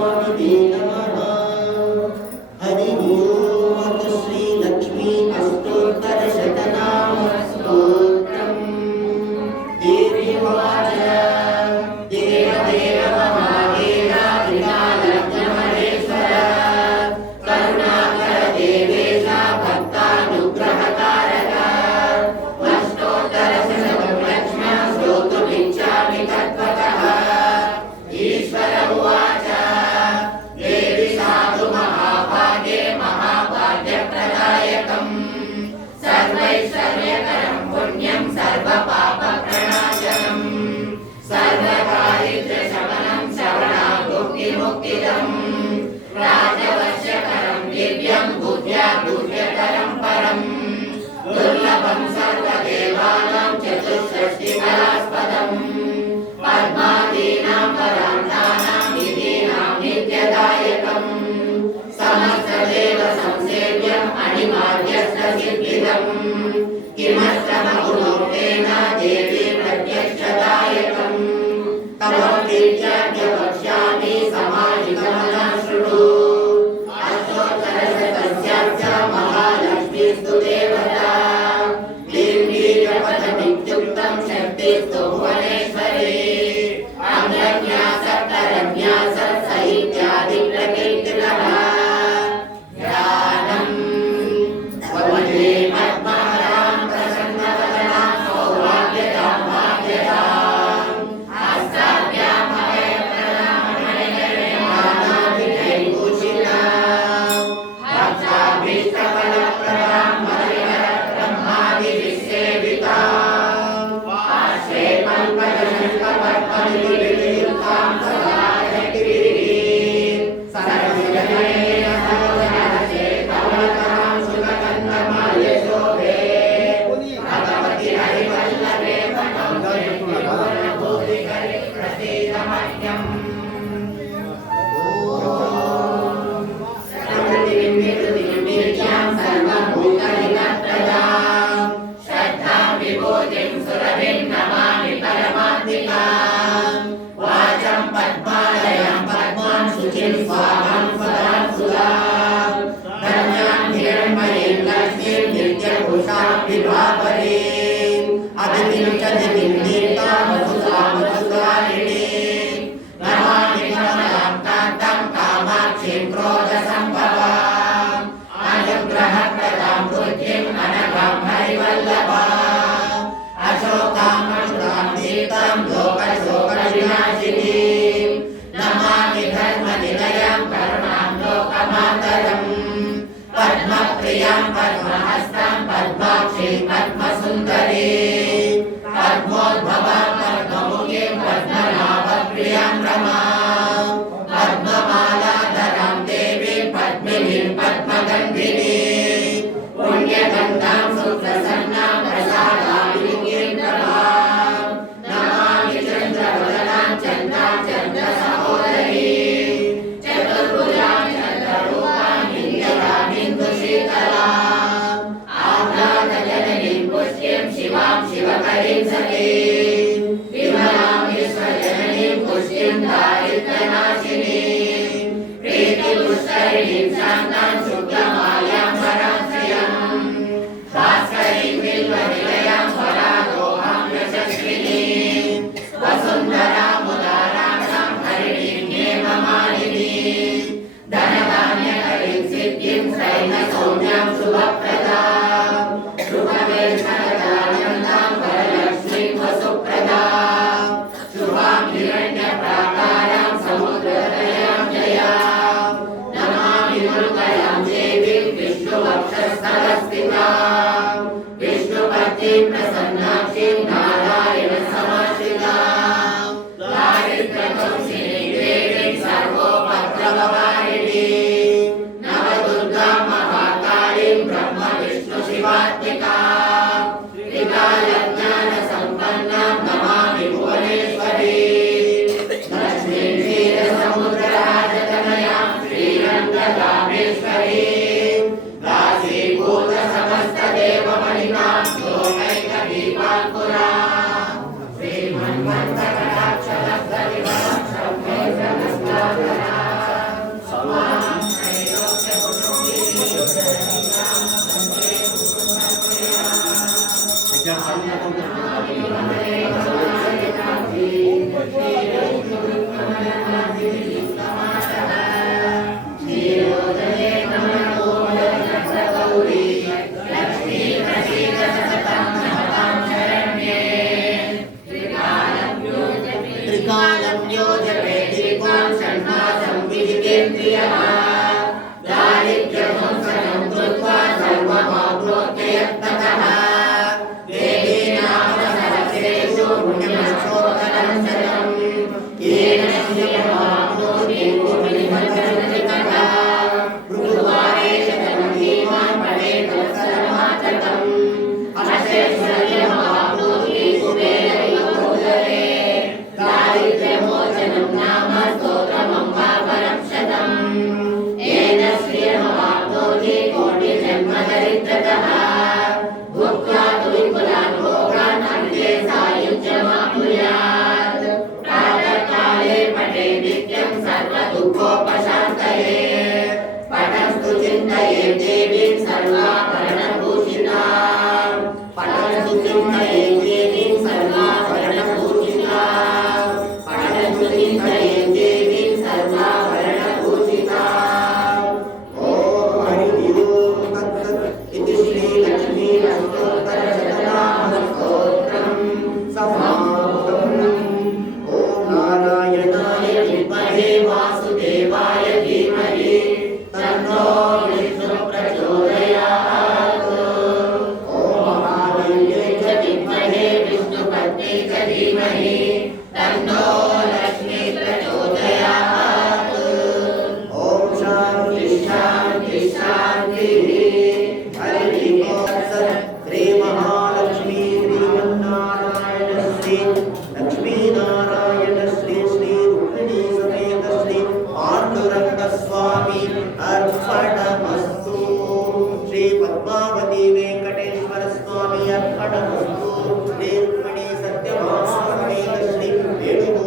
स्वामिने नमः। हरि ओम श्री लक्ष्मी अष्टोत्तर शतनाम स्तोत्रम्। देवी उवाच देवदेव महादेव विकालज्ञमहेश्वर करुणाकर देवेश भक्तानुग्रहकारक अष्टोत्तर शतकं लक्ष्म्या श्रोतुमिच्छामि तत्त्वतः। ईश्वर उवाच देवी साधु महाभागे महाभाग्यप्रदायकम् सर्वैश्वर्यकरं पुण्यं सर्वपापप्रणाशनम् सर्वदारिद्र्यशमनं श्रवणाद्मुक्तिमुक्तिदम् राजवश्यकरं दिव्यं बुद्ध्या गुह्यतरं परम् दुर्लभं सर्वदेवानां चतुष्षष्टिकलास्पदम् पद्मादीनां परान्तानां निधीनां नित्यदायकम् समस्तदेव संसेव्यम् अणिमाद्यस्तसिद्धिदम् किमष्टमगुणोक्तेन देवी प्रत्यक्षदायकम् तव प्रीत्याद्य वक्ष्यामि समाधिगमनं शृणु। अष्टोत्तरशतस्याच्च महालक्ष्मीस्तु देवता क्लीं बीजपदमित्युक्तं शक्तिस्तु भुवनेश्वरी अङ्गज्ञा सप्तरज्ञा सत्सहित्यादिप्रकीर्तितः ध्यानम् वन्दे पद्महरां प्रसन्नवदनां सौभाग्यदां भाग्यदाम् हस्ताभ्यां भूषितां भक्ताभीष्टफलप्रदां हरिहरब्रह्मादिविसेवितां पार्श्वे पङ्कजशङ्खपद्मनिधियुक्तां सदा शक्तिभिः सर्वजनैः सर्वजनसे कमलकरां सुगन्धमाल्यशोभे भगवति हरिवल्लभे भूतिकरि प्रसीदमह्यम्। सर्वभूतहितप्रदां श्रद्धां विभूतिं सुरभिं नमामि परमान्तिकां वाचं पद्मालयं पद्मां शुचिं स्वाहां स्वदां सुधां धन्यां हिरण्मयीं लक्ष्मीं नित्यभूषां विभावरीं अदितिं च दितिं दीप्तां वसुधां वसुधारिणीं नमामि कमलां कान्तां कामाक्षीं क्रोधसम्भवाम् अनुग्रहप्रदां बुद्धिं अनघां हरिवल्लभाम् अशोकां मधुरां दीप्तां लोकशोकविनाशिनीं नमामि धर्मनिलयां करुणां लोकमातरम् पद्मप्रियां पद्महस्तां पद्माक्षीं पद्मसुन्दरीं पद्मोद्भवां पद्ममुखीं पद्मनाभप्रियां रमां पद्ममालाधरां देवीं पद्मिनीं पद्मगन्धिनीं पुण्यगन्धां सुप्रसन्नां प्रसादाभिमुखीं प्रभां नमामि चन्द्रवदनां चन्द्रां चन्द्रसहोदरीं चतुर्भुजां चन्द्ररूपां हिन्दुशीतलाम् आह्लादजननीं पुष्टिं शिवां शिवकरीं सतीं विमलां विश्वजननीं पुष्टिं दारिद्र्यनाशिनीं प्रीतिपुष्करिणीं शान्तां शुक्लमाल्यां वरां श्रियं भास्करीं बिल्वनिलयां वरारोहां यशस्विनीं वसुन्धरामुदाराणां हरिणीं हेममालिनीं धनधान्यकरीं सिद्धिं सैन्यसौम्यां शुभप्रदां शुभवेशनदानन्दां वरलक्ष्मीं वसुप्रदां शुभां हिरण्यप्राकारां समुद्रतयां जयां नमामि दुर्गयां देवीं विष्णुवक्षस्थलस्थितां विष्णुपत्नीं प्रसन्नाक्षीं नारायणसमाश्रितां दारिद्र्यतोषिणीं देवीं सर्वोपद्रववारिणीं नवदुर्गां महाकालीं ब्रह्मविष्णुशिवात्मिकां त्रिकालज्ञानसम्पन्नां नमामि भुवनेश्वरीं लक्ष्मीं क्षीरसमुद्रराजतनयां श्रीरङ्गरामेश्वरीं दासीभूतसमस्तदेवमणिनां लोकैकदीपाङ्कुरां श्रीमन्मन्त्रकटाक्षलब्धविभवं सर्वेन्द्रियः दारिद्र्यसंसनं कृत्वा सर्वमाप्नोत्ययत्नतः देवी नाम सहस्रेषु पुण्यमक्षोत्तरं शतम् येन श्रियमाप्नोति कोटिमकरञ्जितः ऋतुवारे शतं धीमान् पठेत् वत्सरमाचकम् अशेषयमाप्नोति कुबेरैवोदरे दारिद्र्यमोचनं नाम स्तोत्रमम्बापरं शतम् येन श्रियमाप्नोति कोटिजन्मदरिद्रतः भुक्त्वा तु विपुलान् भोगान् अन्ते सायुज्यमाप्नुयात् प्रातःकाले पठे नित्यं सर्वदुःखोपशान्तये पठस्तु चिन्तये देवीं सर्वाभरणभूषितां पठस्तु चिन्तये देवीं सर्वाभरणभूषितां पठस्तु चिन्तये देवीं सर्वाभरणभूषितां ॐ हरिः ओं तत्सत् इति श्रीलक्ष्मीअष्टोत्तरशतनामस्तोत्रं समाप्तम् ॐ नारायणाय विद्महे वासुदेवाय धीमहि तन्नो विष्णुः प्रचोदयात् ॐ महादेव्यै च विद्महे विष्णुपत्न्यै च धीमहि तन्नो लक्ष्मी प्रचोदयात् ॐ शान्ति शान्ति शान्तिः हरिः ओं तत्सत् श्रीमहालक्ष्मी श्रीमन्नारायण श्री लक्ष्मीनारायण श्री श्री रुक्मिणी समेत श्री पाण्डुरंग स्वामी अर्पणमस्तु श्री पद्मावती वेंकट